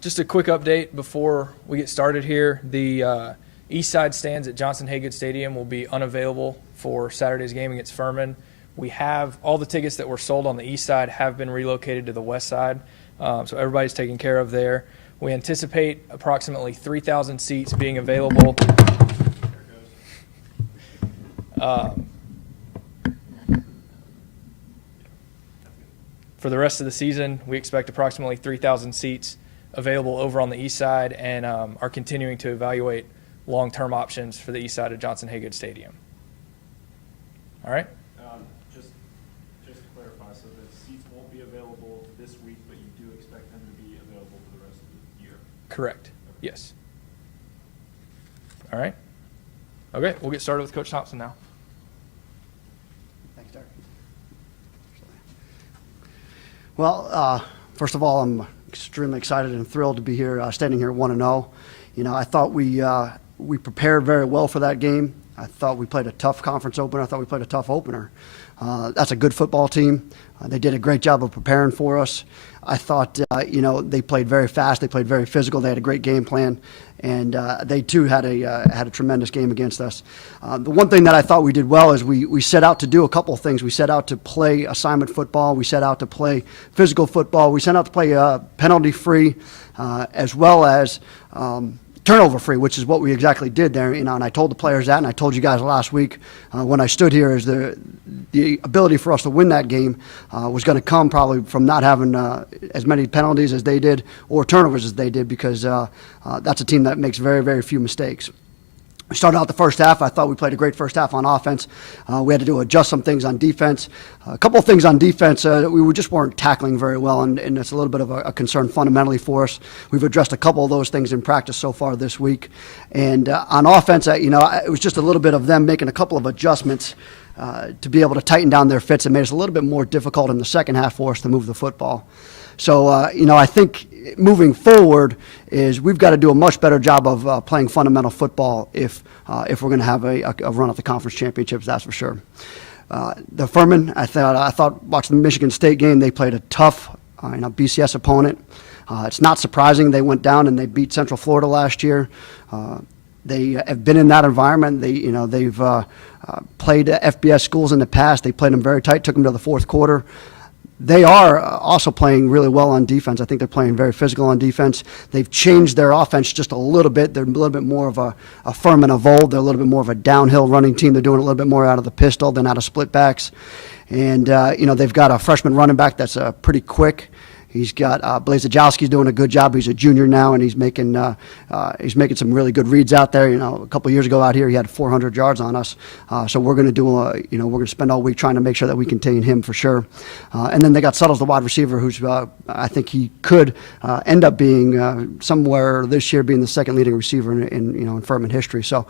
Just a quick update before we get started here. The east side stands at Johnson Haygood Stadium will be unavailable for Saturday's game against Furman. We have all the tickets that were sold on the east side have been relocated to the west side, so everybody's taken care of there. We anticipate approximately 3,000 seats being available. For the rest of the season, we expect approximately 3,000 seats available over on the east side, and are continuing to evaluate long-term options for the east side of Johnson Haygood Stadium. All right? Just to clarify, so the seats won't be available this week, but you do expect them to be available for the rest of the year? Correct. Okay. Yes. All right. Okay, we'll get started with Coach Thompson now. Thanks, Derek. Well, first of all, I'm extremely excited and thrilled to be here, standing here 1-0. You know, I thought we prepared very well for that game. I thought we played a tough conference opener. I thought we played a tough opener. That's a good football team. They did a great job of preparing for us. I thought, they played very fast. They played very physical. They had a great game plan, and they too had a tremendous game against us. The one thing that I thought we did well is we set out to do a couple of things. We set out to play assignment football. We set out to play physical football. We set out to play penalty-free, as well as turnover-free, which is what we exactly did there. And I told the players that, and I told you guys last week when I stood here, is the ability for us to win that game was going to come probably from not having as many penalties as they did or turnovers as they did, because that's a team that makes very, very few mistakes. We started out the first half. I thought we played a great first half on offense. We had to adjust some things on defense. A couple of things on defense, we just weren't tackling very well, and it's a little bit of a concern fundamentally for us. We've addressed a couple of those things in practice so far this week. And on offense, it was just a little bit of them making a couple of adjustments to be able to tighten down their fits. It made it a little bit more difficult in the second half for us to move the football. So, I think moving forward is we've got to do a much better job of playing fundamental football if we're going to have a run at the conference championships, that's for sure. The Furman, I thought watching the Michigan State game, they played a tough BCS opponent. It's not surprising they went down and they beat Central Florida last year. They have been in that environment. They've played FBS schools in the past. They played them very tight, took them to the fourth quarter. They are also playing really well on defense. I think they're playing very physical on defense. They've changed their offense just a little bit. They're a little bit more of a Furman of old. They're a little bit more of a downhill running team. They're doing a little bit more out of the pistol than out of split backs. And, they've got a freshman running back that's pretty quick. He's got Blazejowski's doing a good job. He's a junior now, and he's making some really good reads out there. A couple of years ago out here, he had 400 yards on us. So we're going to we're going to spend all week trying to make sure that we contain him for sure. And then they got Suttles, the wide receiver, who's I think he could end up being somewhere this year being the second leading receiver in Furman history. So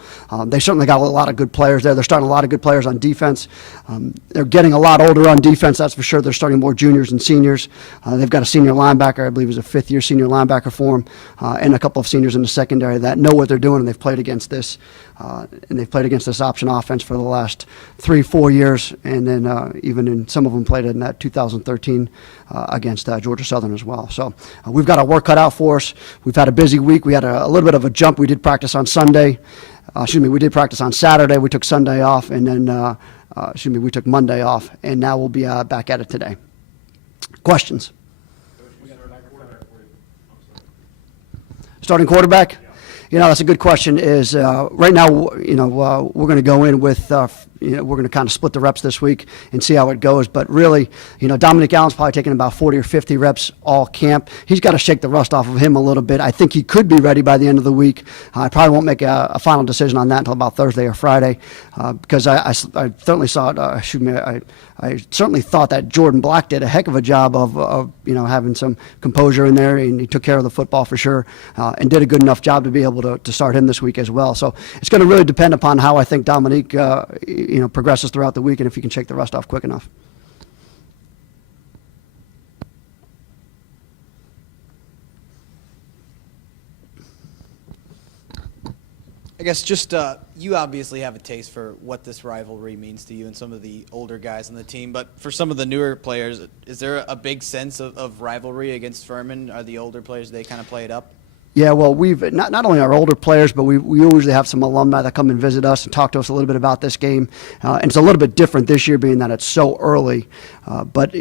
they certainly got a lot of good players there. They're starting a lot of good players on defense. They're getting a lot older on defense, that's for sure. They're starting more juniors and seniors. They've got a senior linebacker, I believe is a fifth-year senior linebacker for them, and a couple of seniors in the secondary that know what they're doing, and they've played against this option offense for the last 3-4 years, and then even in some of them played in that 2013 against Georgia Southern as well. So we've got our work cut out for us. We've had a busy week. We had a little bit of a jump. We did practice on Sunday. We did practice on Saturday. We took Sunday off, and then we took Monday off, and now we'll be back at it today. Questions? Starting quarterback? That's a good question. Is right now, we're going to go in with, we're going to kind of split the reps this week and see how it goes. But really, Dominic Allen's probably taking about 40 or 50 reps all camp. He's got to shake the rust off of him a little bit. I think he could be ready by the end of the week. I probably won't make a final decision on that until about Thursday or Friday, because I certainly saw it. I certainly thought that Jordan Black did a heck of a job of having some composure in there, and he took care of the football for sure, and did a good enough job to be able to start him this week as well. So it's going to really depend upon how I think Dominique progresses throughout the week, and if he can shake the rust off quick enough. I guess just you obviously have a taste for what this rivalry means to you and some of the older guys on the team, but for some of the newer players, is there a big sense of rivalry against Furman? Are the older players, they kind of play it up? Yeah, well, we've not only our older players, but we usually have some alumni that come and visit us and talk to us a little bit about this game. And it's a little bit different this year, being that it's so early. But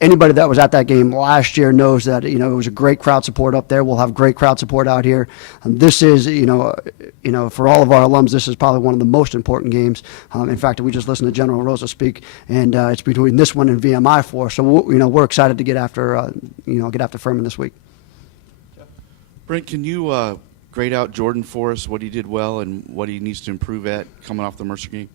anybody that was at that game last year knows that it was a great crowd support up there. We'll have great crowd support out here. And this is for all of our alums, this is probably one of the most important games. In fact, we just listened to General Rosa speak, and it's between this one and VMI for us. So we're excited to get after Furman this week. Brent, can you grade out Jordan for us, what he did well and what he needs to improve at coming off the Mercer game?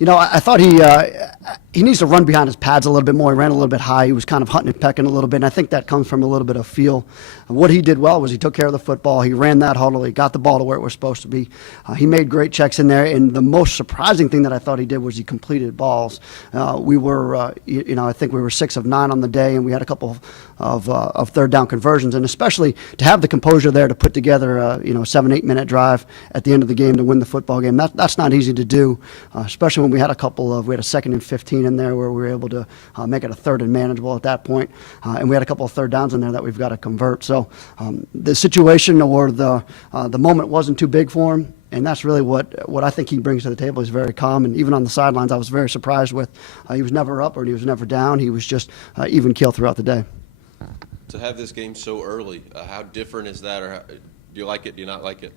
I thought he needs to run behind his pads a little bit more. He ran a little bit high. He was kind of hunting and pecking a little bit, and I think that comes from a little bit of feel. What he did well was he took care of the football. He ran that huddle. He got the ball to where it was supposed to be. He made great checks in there, and the most surprising thing that I thought he did was he completed balls. I think we were 6 of 9 on the day, and we had a couple of third down conversions, and especially to have the composure there to put together a 7-8 minute drive at the end of the game to win the football game. That's not easy to do, especially when we had a 2nd and 15 in there where we were able to make it a 3rd and manageable at that point. And we had a couple of third downs in there that we've got to convert. So the situation or the moment wasn't too big for him. And that's really what I think he brings to the table. He's very calm, and even on the sidelines, I was very surprised with. He was never up or he was never down. He was just even keel throughout the day. To have this game so early, how different is that, or do you like it? Do you not like it?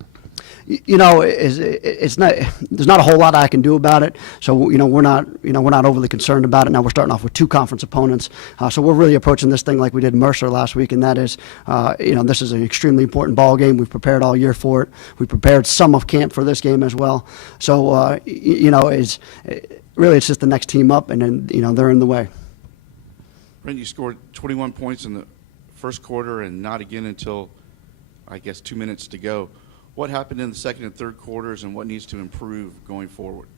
It's not. There's not a whole lot I can do about it. So we're not overly concerned about it. Now we're starting off with 2 conference opponents, so we're really approaching this thing like we did Mercer last week, and that is, this is an extremely important ball game. We've prepared all year for it. We prepared some of camp for this game as well. So it's just the next team up, and then they're in the way. Brent, you scored 21 points in the first quarter and not again until, I guess, 2 minutes to go. What happened in the second and third quarters, and what needs to improve going forward?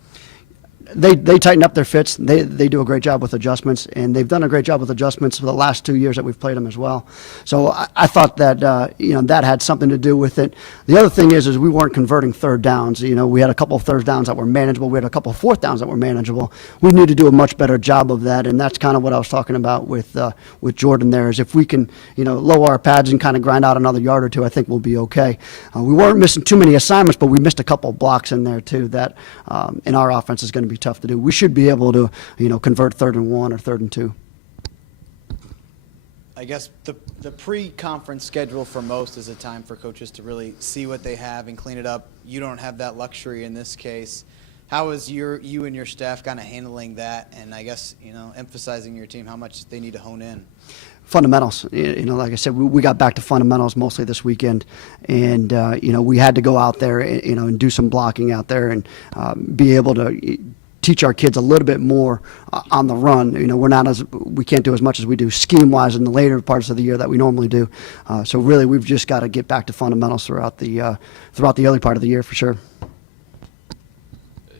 They tighten up their fits. They do a great job with adjustments, and they've done a great job with adjustments for the last 2 years that we've played them as well. So I thought that that had something to do with it. The other thing is we weren't converting third downs. We had a couple of third downs that were manageable. We had a couple of fourth downs that were manageable. We need to do a much better job of that, and that's kind of what I was talking about with Jordan there. Is if we can lower our pads and kind of grind out another yard or two, I think we'll be okay. We weren't missing too many assignments, but we missed a couple of blocks in there too that in our offense is going to be tough to do. We should be able to, convert 3rd and 1 or 3rd and 2. I guess the pre-conference schedule for most is a time for coaches to really see what they have and clean it up. You don't have that luxury in this case. How is you and your staff kind of handling that, and I guess emphasizing your team how much they need to hone in? Fundamentals. Like I said, we got back to fundamentals mostly this weekend, and we had to go out there, and do some blocking out there and be able to teach our kids a little bit more on the run. We can't do as much as we do scheme-wise in the later parts of the year that we normally do. So really, we've just got to get back to fundamentals throughout the early part of the year for sure.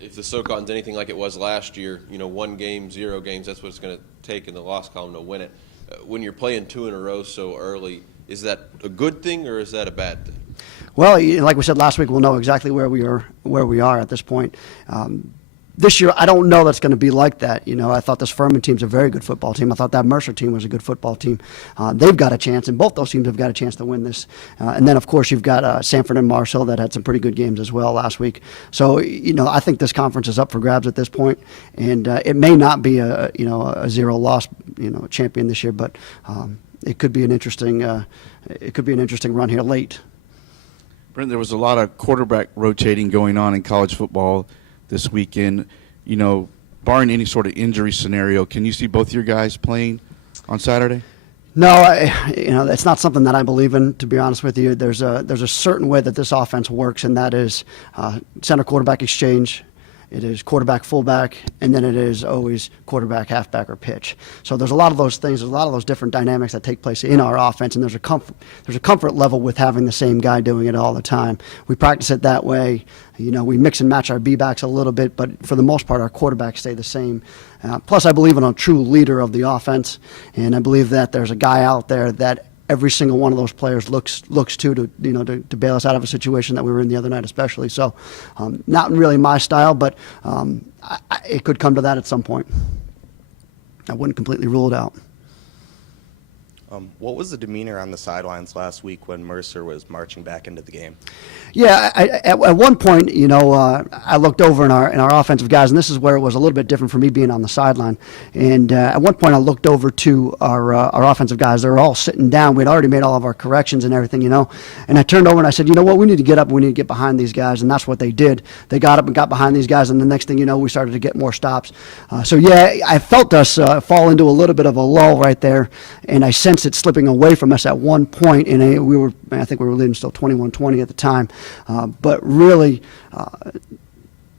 If the SoCon's anything like it was last year, 1 game, 0 games, that's what it's going to take in the loss column to win it. When you're playing 2 in a row so early, is that a good thing or is that a bad thing? Well, like we said last week, we'll know exactly where we are at this point. This year, I don't know that's going to be like that. I thought this Furman team's a very good football team. I thought that Mercer team was a good football team. They've got a chance, and both those teams have got a chance to win this. And then, of course, you've got Sanford and Marshall that had some pretty good games as well last week. So, I think this conference is up for grabs at this point, and it may not be a 0-loss champion this year, but it could be an interesting run here late. Brent, there was a lot of quarterback rotating going on in college football this weekend. Barring any sort of injury scenario, can you see both your guys playing on Saturday? No, it's not something that I believe in, to be honest with you. There's a certain way that this offense works, and that is center quarterback exchange. It is quarterback fullback, and then it is always quarterback halfback or pitch. So there's a lot of those things. There's a lot of those different dynamics that take place in our offense, and there's a comfort level with having the same guy doing it all the time. We practice it that way. We mix and match our B-backs a little bit, but for the most part, our quarterbacks stay the same. Plus, I believe in a true leader of the offense, and I believe that there's a guy out there that every single one of those players looks to to bail us out of a situation that we were in the other night, especially. So, not really my style, but it could come to that at some point. I wouldn't completely rule it out. What was the demeanor on the sidelines last week when Mercer was marching back into the game? Yeah, at one point, I looked over in our offensive guys, and this is where it was a little bit different for me being on the sideline. And at one point, I looked over to our offensive guys. They were all sitting down. We'd already made all of our corrections and everything, And I turned over and I said, you know what, we need to get up and we need to get behind these guys. And that's what they did. They got up and got behind these guys, and the next thing you know, we started to get more stops. So yeah, I felt us fall into a little bit of a lull right there, and I sensed it slipping away from us at one point, and I think we were leading still 21-20 at the time. But really,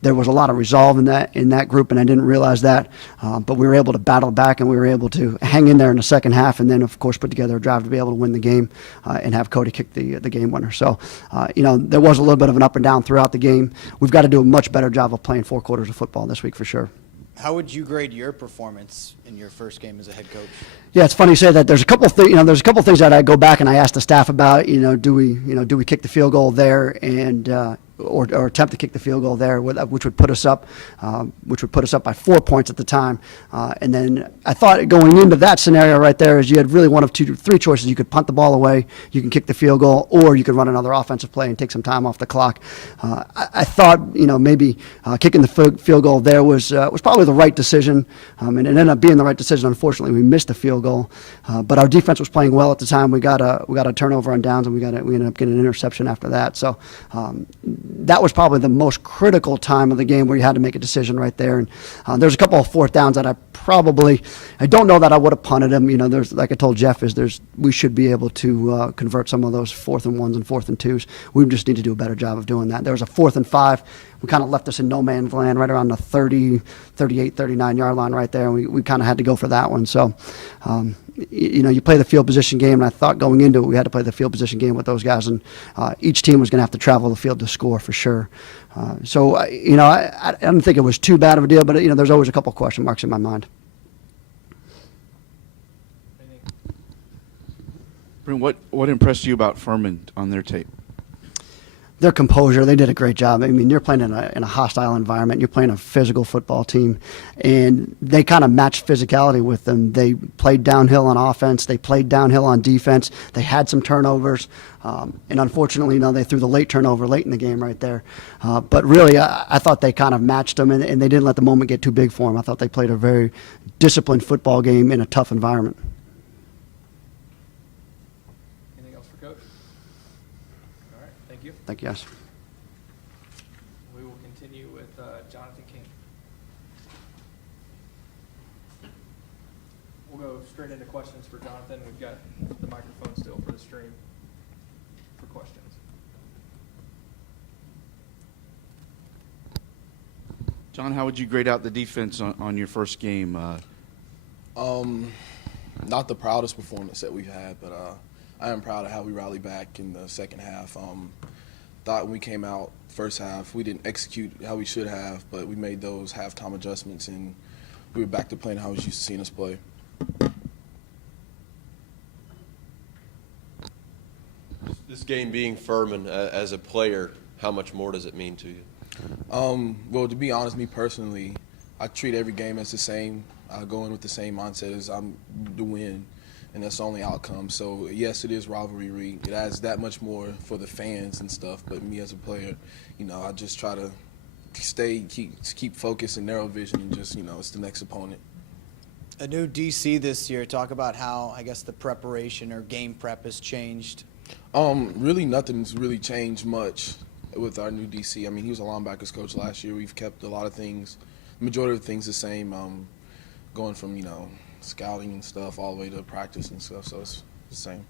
there was a lot of resolve in that group, and I didn't realize that. But we were able to battle back, and we were able to hang in there in the second half, and then of course put together a drive to be able to win the game and have Cody kick the game winner. So, there was a little bit of an up and down throughout the game. We've got to do a much better job of playing 4 quarters of football this week for sure. How would you grade your performance in your first game as a head coach? Yeah, it's funny you say that. There's a couple of there's a couple of things that I go back and I ask the staff about. Do we kick the field goal there and or attempt to kick the field goal there, which would put us up by 4 points at the time. And then I thought going into that scenario right there is you had really one of 2 or 3 choices. You could punt the ball away, you can kick the field goal, or you could run another offensive play and take some time off the clock. I thought maybe kicking the field goal there was probably the right decision, and it ended up being the right decision. Unfortunately, we missed the field goal, but our defense was playing well at the time. We got a turnover on downs, and we ended up getting an interception after that. So that was probably the most critical time of the game where you had to make a decision right there. And there's a couple of 4th downs that I don't know that I would have punted them. There's, like I told Jeff, we should be able to convert some of those 4th and 1s and 4th and 2s. We just need to do a better job of doing that. There was a 4th and 5. We kind of left us in no man's land right around the 30, 38, 39-yard line right there, and we kind of had to go for that one. So, you play the field position game, and I thought going into it we had to play the field position game with those guys, and each team was going to have to travel the field to score for sure. So, I don't think it was too bad of a deal, but, there's always a couple question marks in my mind. Brent, what impressed you about Furman on their tape? Their composure, they did a great job. I mean, you're playing in a hostile environment. You're playing a physical football team, and they kind of matched physicality with them. They played downhill on offense. They played downhill on defense. They had some turnovers, and unfortunately, they threw the late turnover late in the game right there. But really, I thought they kind of matched them, and they didn't let the moment get too big for them. I thought they played a very disciplined football game in a tough environment. Thank you, guys. We will continue with Jonathan King. We'll go straight into questions for Jonathan. We've got the microphone still for the stream for questions. John, how would you grade out the defense on your first game? Not the proudest performance that we've had, but I am proud of how we rallied back in the second half. Thought when we came out first half, we didn't execute how we should have, but we made those halftime adjustments, and we were back to playing how we used to seeing us play. This game being Furman as a player, how much more does it mean to you? Well, to be honest, me personally, I treat every game as the same. I go in with the same mindset as I'm to win, and that's the only outcome. So, yes, it is rivalry. It adds that much more for the fans and stuff, but me as a player, I just try to keep focused and narrow vision and just, it's the next opponent. A new DC this year. Talk about how, I guess, the preparation or game prep has changed. Really nothing's really changed much with our new DC. I mean, he was a linebackers coach last year. We've kept a lot of things, the majority of things the same, going from, scouting and stuff all the way to practice and stuff, so it's the same.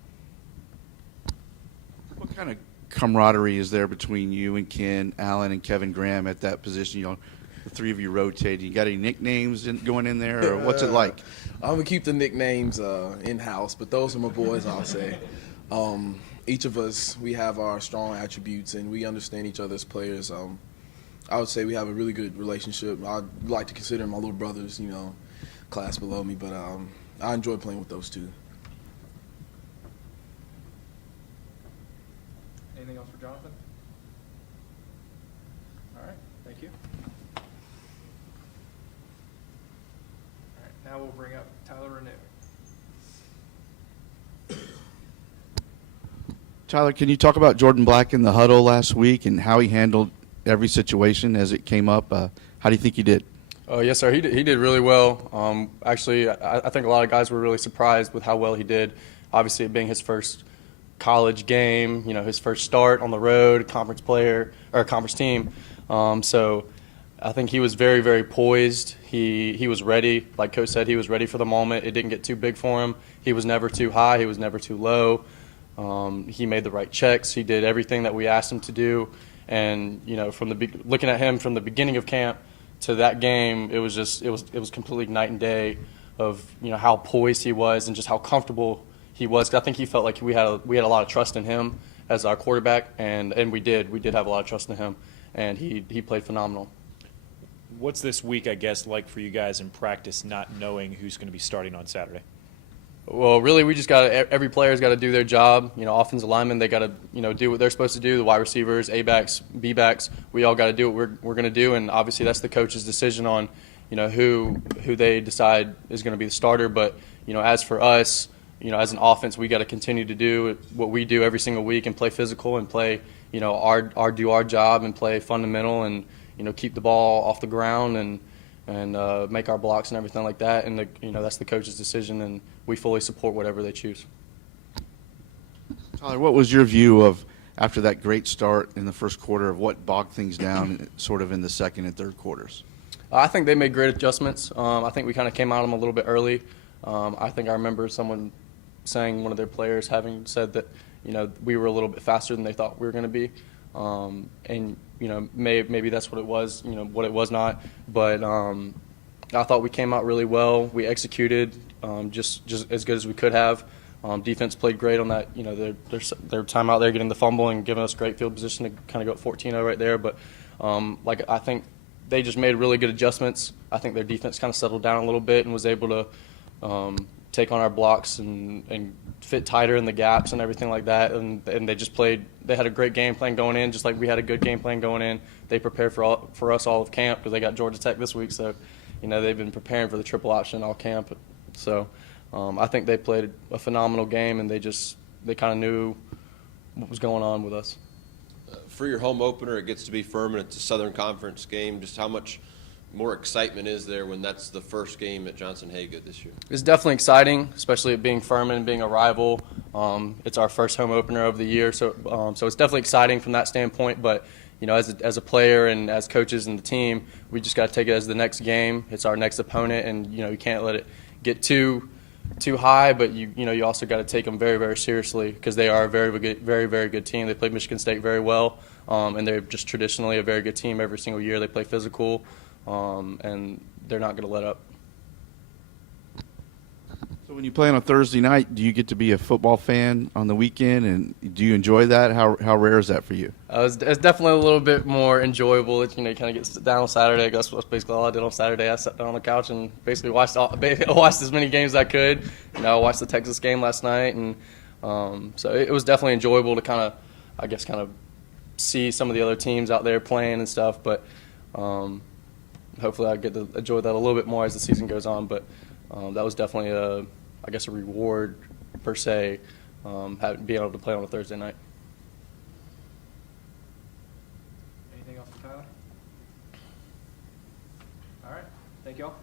What kind of camaraderie is there between you and Ken, Allen, and Kevin Graham at that position? The 3 of you rotate. You got any nicknames going in there, or what's it like? I'm going to keep the nicknames in-house, but those are my boys, I'll say. Each of us, we have our strong attributes, and we understand each other as players. I would say we have a really good relationship. I'd like to consider them my little brothers, class below me, but I enjoy playing with those 2. else for Jonathan? All right, thank you. All right, now we'll bring up Tyler Renew. Tyler, can you talk about Jordan Black in the huddle last week and how he handled every situation as it came up? How do you think he did? Yes, sir. He did really well. Actually, I think a lot of guys were really surprised with how well he did. Obviously, it being his first college game, his first start on the road, conference player or conference team. So I think he was very, very poised. He was ready. Like Coach said, he was ready for the moment. It didn't get too big for him. He was never too high. He was never too low. He made the right checks. He did everything that we asked him to do. And looking at him from the beginning of camp to that game, it was completely night and day of how poised he was and just how comfortable he was. I think he felt like we had a lot of trust in him as our quarterback, and we did have a lot of trust in him, and he played phenomenal. What's this week, I guess, like for you guys in practice, not knowing who's going to be starting on Saturday? Well, really, we just every player's got to do their job. Offensive linemen, they got to do what they're supposed to do. The wide receivers, A-backs, B-backs, we all got to do what we're going to do. And obviously, that's the coach's decision on who they decide is going to be the starter. But as for us, as an offense, we got to continue to do what we do every single week and play physical and play our job and play fundamental and keep the ball off the ground and make our blocks and everything like that. And that's the coach's decision, and we fully support whatever they choose. Tyler, what was your view of, after that great start in the first quarter, of what bogged things down sort of in the second and third quarters? I think they made great adjustments. I think we kind of came out of them a little bit early. I think I remember someone saying, one of their players having said that we were a little bit faster than they thought we were going to be. And maybe that's what it was, what it was not. But I thought we came out really well. We executed just as good as we could have. Defense played great on that. Their time out there getting the fumble and giving us great field position to kind of go 14-0 right there. But I think they just made really good adjustments. I think their defense kind of settled down a little bit and was able to take on our blocks and fit tighter in the gaps and everything like that. And they just played. They had a great game plan going in, just like we had a good game plan going in. They prepared for us all of camp because they got Georgia Tech this week. So, they've been preparing for the triple option all camp. So, I think they played a phenomenal game, and they kind of knew what was going on with us. For your home opener, it gets to be Furman. It's a Southern Conference game. Just how much more excitement is there when that's the first game at Johnson-Hagood this year? It's definitely exciting, especially it being Furman, being a rival. It's our first home opener of the year, so it's definitely exciting from that standpoint. But as a player and as coaches and the team, we just got to take it as the next game. It's our next opponent, and you can't let it get too high. But you also got to take them very, very seriously because they are a very, very, very good team. They played Michigan State very well, and they're just traditionally a very good team every single year. They play physical. And they're not going to let up. So when you play on a Thursday night, do you get to be a football fan on the weekend, and do you enjoy that? How rare is that for you? It's definitely a little bit more enjoyable. You kind of get down on Saturday. I guess that's basically all I did on Saturday. I sat down on the couch and basically watched as many games as I could. I watched the Texas game last night, and so it was definitely enjoyable to kind of see some of the other teams out there playing and stuff. But hopefully I get to enjoy that a little bit more as the season goes on. But that was definitely a reward per se, being able to play on a Thursday night. Anything else for Tyler? All right. Thank y'all.